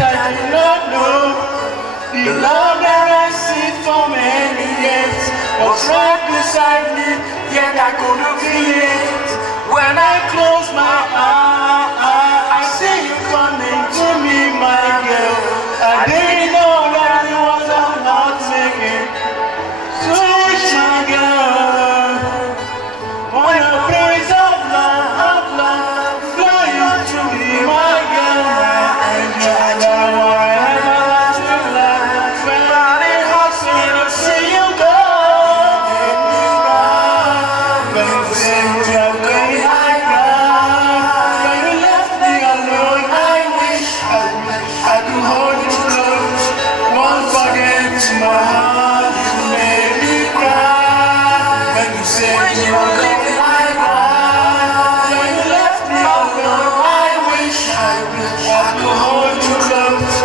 that I did not know. The love that I see for many years was right beside me, yet I couldn't feel it. When I close my eyes, I see you coming to me, my girl. I didn't know that it was a heart singing. Sweet sugar, wanna praise of love, fly you to me, my girl. And you're the one everlasting love. When it hurts me to see you go, when you say you're going high ground, when you left me alone, I wish I could hold you close. Once again to my heart, you made me cry. When you said you were going high ground, when you left me alone, I wish I could hold you close.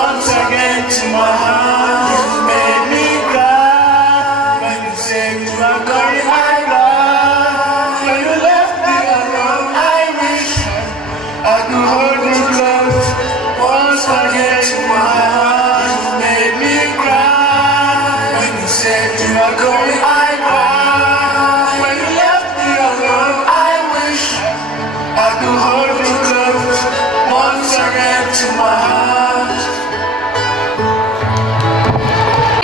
Once again to my heart, you made me cry. When you said you were going high ground, when you left me alone, I wish I could hold you close. Once again to my heart, you made me cry. When you said you were going high ground, when you left me alone, I wish I could hold you close. Once again to my heart.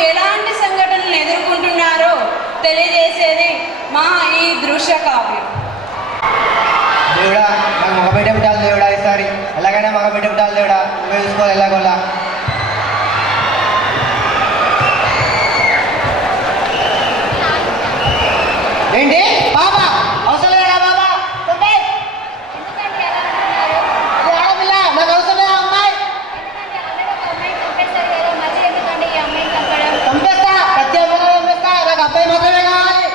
ఎలాంటి సంఘటనలు ఎదుర్కొంటున్నారో తెలియజేసేది మా ఈ దృశ్య కావ్యం. దేవుడా నాకు మగ బిడ్డ పుట్టాలి దేవుడా, ఈసారి ఎలాగైనా మగ బిడ్డ పుట్టాలి దేవుడా, నువ్వే చూసుకోవాలి ఎలాగోలా. ఏంటి బాబా అవసరం లేదా బాబా? ఆడపిల్ల నాకు అవసరం లేదా అమ్మాయి? చంపేస్తా, ప్రతి అమ్మాయి చంపేస్తా, నాకు అబ్బాయి మాత్రమే కావాలి.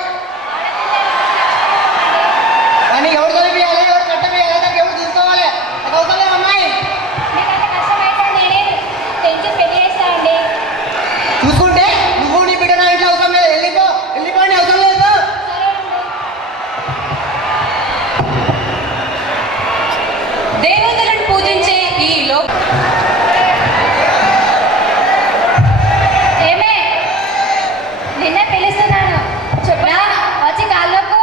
కానీ ఎవరు చదివియాలి, ఎవరు కట్టబియాలి, నాకు ఎవరు చూసుకోవాలి, నాకు అవసరం లేదు అమ్మాయి. చూసుకుంటే నువ్వు నీ బిడ్డ నా ఇంట్లో అవసరం లేదు, వెళ్ళిపోండి అవసరం లేదు. దేవతలను పూజించే ఈ నిన్నే పిలుస్తున్నాను, చెప్పనా? వచ్చి కాళ్ళకు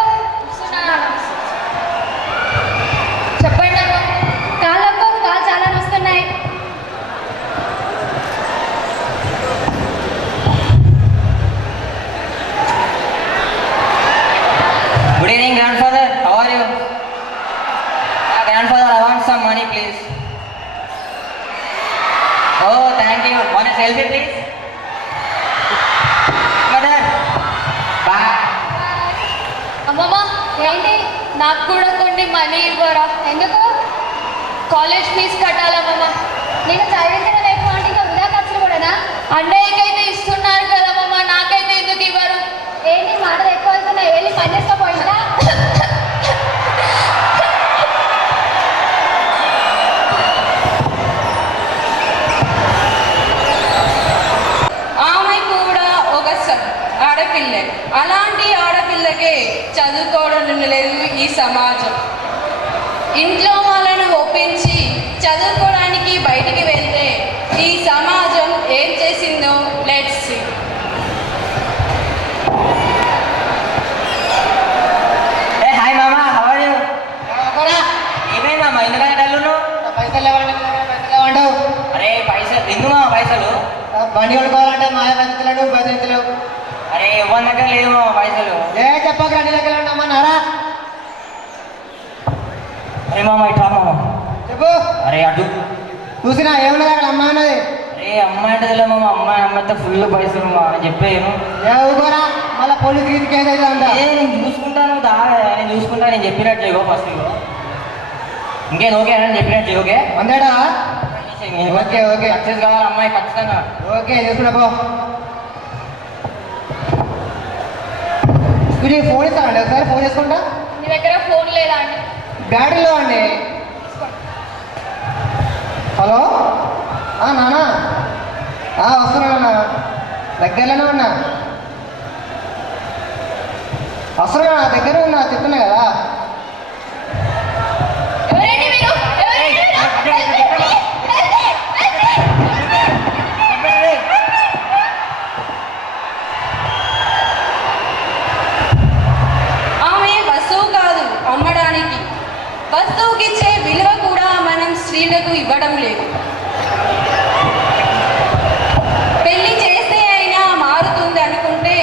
చెప్పండి. కాళ్ళకు కాలు చాలా వస్తున్నాయి. Good evening, grandfather. How are you? Grandfather, I want some money, please. Oh, thank you. Want a selfie, please? Mother. Bye. అమ్మమ్మ ఏంటి, నాకు కూడా కొన్ని మనీ ఇవ్వరా? ఎందుకు? కాలేజ్ ఫీజు కట్టాలమ్మమ్మ. నేను చదివించిన రేపు అంటే ఇంకా వృధా ఖర్చులు కూడానా? అన్నయ్యకైతే ఇస్తున్నారు కదమ్మమ్మ, నాకైతే ఎందుకు ఇవ్వరు? ఏంటి మాటలు ఎక్కువ అవుతున్నాయి, వెళ్ళి పని చేసుకోపోయిందా? ఆమె కూడా ఒక ఆడపిల్లే. అలాంటి ఆడపిల్లకే చదువుకోవడం లేదు ఈ సమాజం. ఇంట్లో వాళ్ళను ఒప్పించి చదువుకోవడానికి బయటికి వెళ్తే ఈ సమాజం ఏం చేసిందో లెట్స్ సీ. హాయ్ మామా, హౌ ఆర్ యూ? ఏమైంది మామ, ఎందుకంటే డల్లు? పైసలు లేవంటావు. అరే పైసలు ఎందుకు మామ? పైసలు బండి కొనుక్కోవాలంటే మా పైసలు పైసలు. అరే ఎవరి దగ్గర లేదు మామ పైసలు. చెప్పక రండి దగ్గర ఉన్నామన్నారా? అరే మామ ఇట్లా మామ చెప్పు. అరే అటు చూసినా ఏమన్నది అక్కడ అమ్మాయి అన్నది. అరే అమ్మాయి అంటే తెలియదు మామ, అమ్మాయితో ఫుల్ పైసలు మా అని చెప్పాను. ఊకోరా మళ్ళీ పోలీస్ గీతి కేసు అయితే అంట. నేను చూసుకుంటాను, నేను చూసుకుంటా, నేను చెప్పినట్టు ఇగో ఫస్ట్ ఇగో. ఇంకేం ఓకే అని చెప్పినట్టు ఓకే అంతేడా? ఓకే ఓకే సక్సెస్ కావాలి అమ్మాయి ఖచ్చితంగా. ఓకే చూసుకున్నా పో. మీరు ఫోన్ ఇస్తానండి, ఒకసారి ఫోన్ చేసుకుంటా. మీ దగ్గర ఫోన్ లేదా అండి? బ్యాటరీలో అండి. హలో నానా, వస్తున్నా, దగ్గరలోనే ఉన్నా, వస్తున్నా, దగ్గర ఉన్నా, చెప్తున్నా కదా. ఎవరండి మీరు? ఇవ్వడం లేదు. పెళ్లి చేస్తే అయినా మారుతుంది అనుకుంటే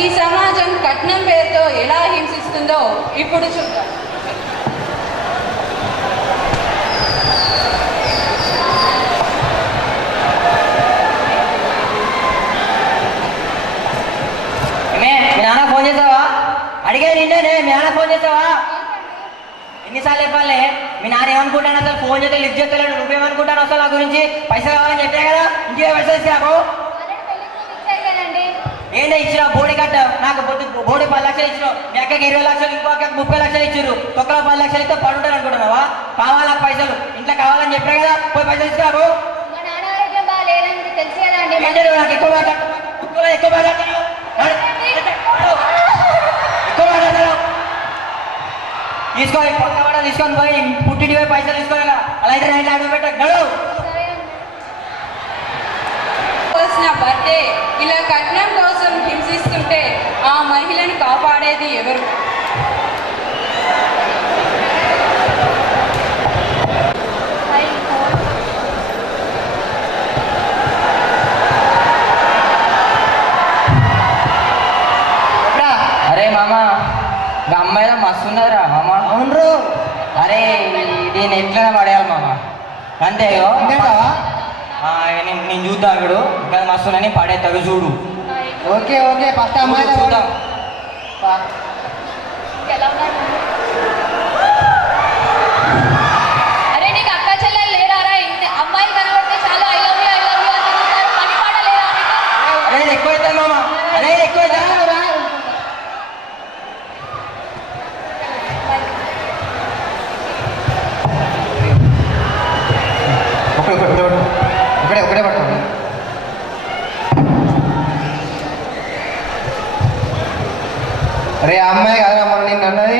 ఈ సమాజం కట్నం పేరుతో ఎలా హింసిస్తుందో ఇప్పుడు చూద్దాం. మీ నాన్న ఫోన్ చేసావా? అడిగేది ఏంటనే, మీ నాన్న ఫోన్ చేసావా? ఎన్నిసార్లు చెప్పాలి? మీ నాన్న ఏమనుకుంటాను అసలు? ఫోన్ చేస్తే లిఫ్ట్ చేస్తలేడు. నువ్వేమనుకుంటాను అసలు నా గురించి? పైసలు కావాలని చెప్పే కదా, ఇంకే పైసలు ఇచ్చినాకు. ఏంటో ఇచ్చినావు? బోడి కట్ట నాకు బోడి 10 లక్షలు ఇచ్చినావు. మీ అక్కకి 20 లక్షలు, ఇంకో అక్కకి 30 లక్షలు ఇచ్చారు. తొక్కలో 10 లక్షలు ఇస్తే పడుంటారు అనుకుంటున్నావా? కావాలా పైసలు? ఇంట్లో కావాలని చెప్పే కదా, పోయి పైసలు ఇచ్చినాకు. నాకు ఎక్కువ మాట్లాడుతున్నావు. తీసుకో, కొత్త వాడ తీసుకొని పోయి పుట్టింటి పోయి పైసలు తీసుకోవాలా. అలా అయితే నైట్ అడుగు పెట్టాడు. భర్తే ఇలా కట్నం కోసం హింసిస్తుంటే ఆ మహిళను కాపాడేది ఎవరు? అరే మామ, అమ్మాయిలా మస్తు ఉన్నదిరా మామ. అవునరు. అరే దీన్ని ఎట్లా పడేయాలి మామ? అంతే నేను చూద్దాం. ఇప్పుడు ఇంకా మస్తున్నని పడేస్తాడు చూడు. ఓకే ఓకే, ఫస్ట్ అమ్మాయి చూద్దాం. అరే నీకు అక్క చెల్లెలు లేరారా? అమ్మాయి కనబడితే చాలా ఐ లవ్ యూ అని తిరుగుతారు. పని పాట లేదా? అరే ఎక్కువ అవుతుంది మామ. అరే ఎక్కువ ఒకటే పట్టుకోండి. అరే అమ్మాయి కదా మొన్న నిన్ను అన్నది.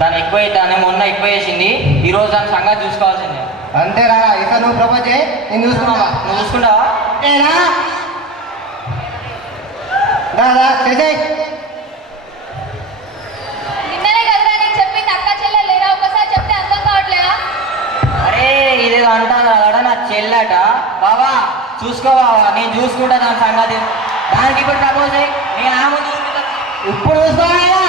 దాన్ని ఎక్కువ దాన్ని మొన్న ఎక్కువ చేసింది. ఈరోజు దాని సంగతి చూసుకోవాల్సిందే. అంతేరా, ఇక నువ్వు ప్రపోజ్ చేయి, నేను చూసుకున్నావా? నువ్వు చూసుకుంటావా? దాదా చేసేయ్. నిన్ననే కదరా నేను చెప్పింది, అక్క చెల్లెలు లేరా? ఒకసారి చెప్తే అర్థం కావట్లేదా? అరే ఇదేదో అంటాను అలా నా చెల్లట. బాబా చూసుకోవావా? నేను చూసుకుంటా దాని సంగతి. దానికి ఇప్పుడు ప్రపోజ్ అయ్యి నేను ఆ ముందు ఇప్పుడు చూసుకోవాలా?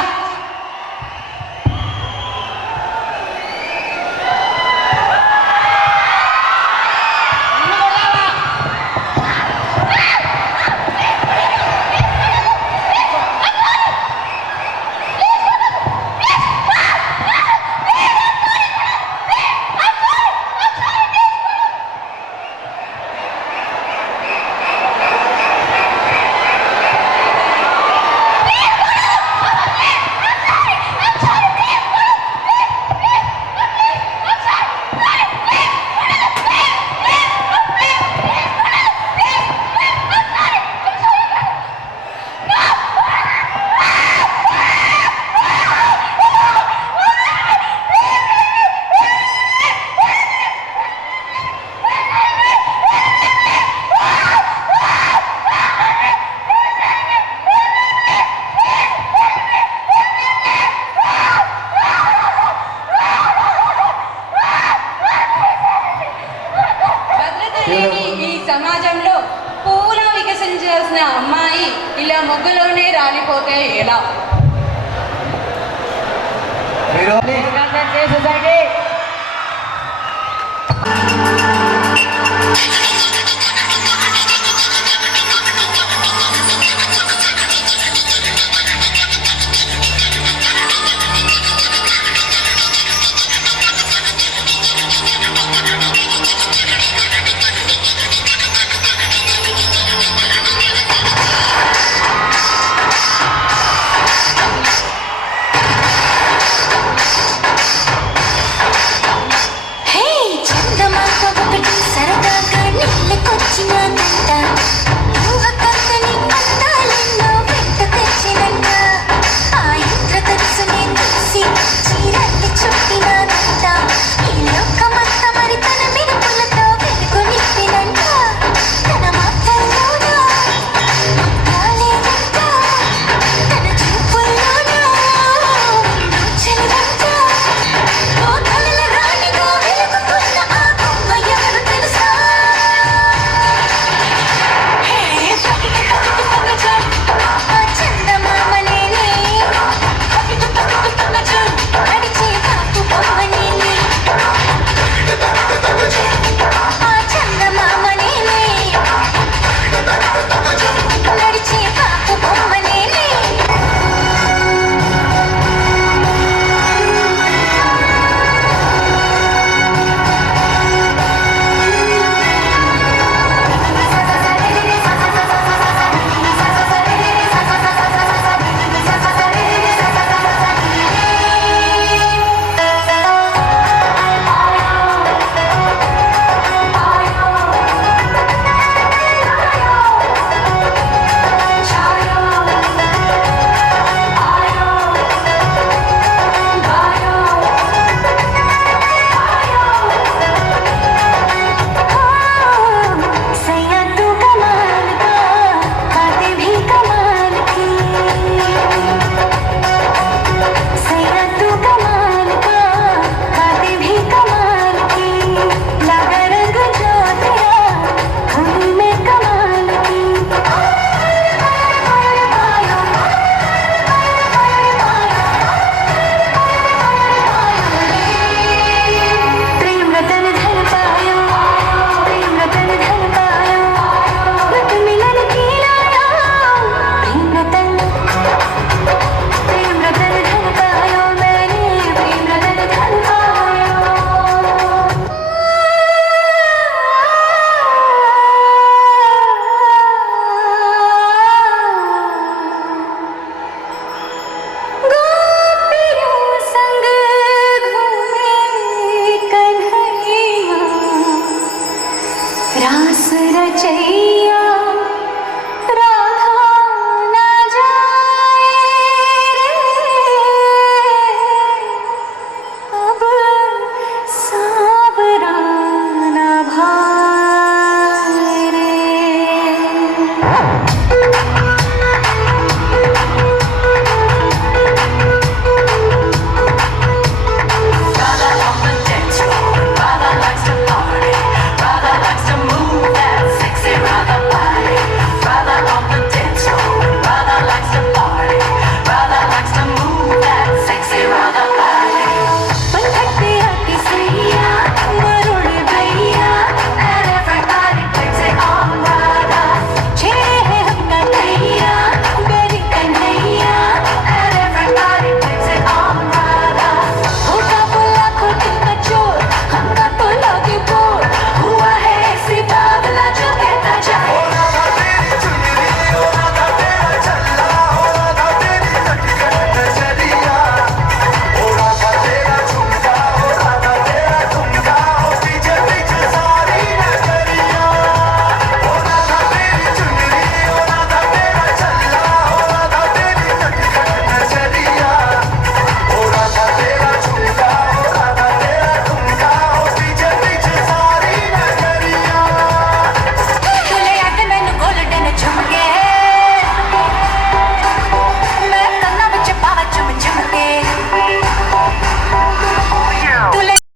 ఈ సమాజంలో పూలా వికసించాల్సిన అమ్మాయి ఇలా మొగ్గలోనే రాలిపోతే ఎలా? సొసైటీ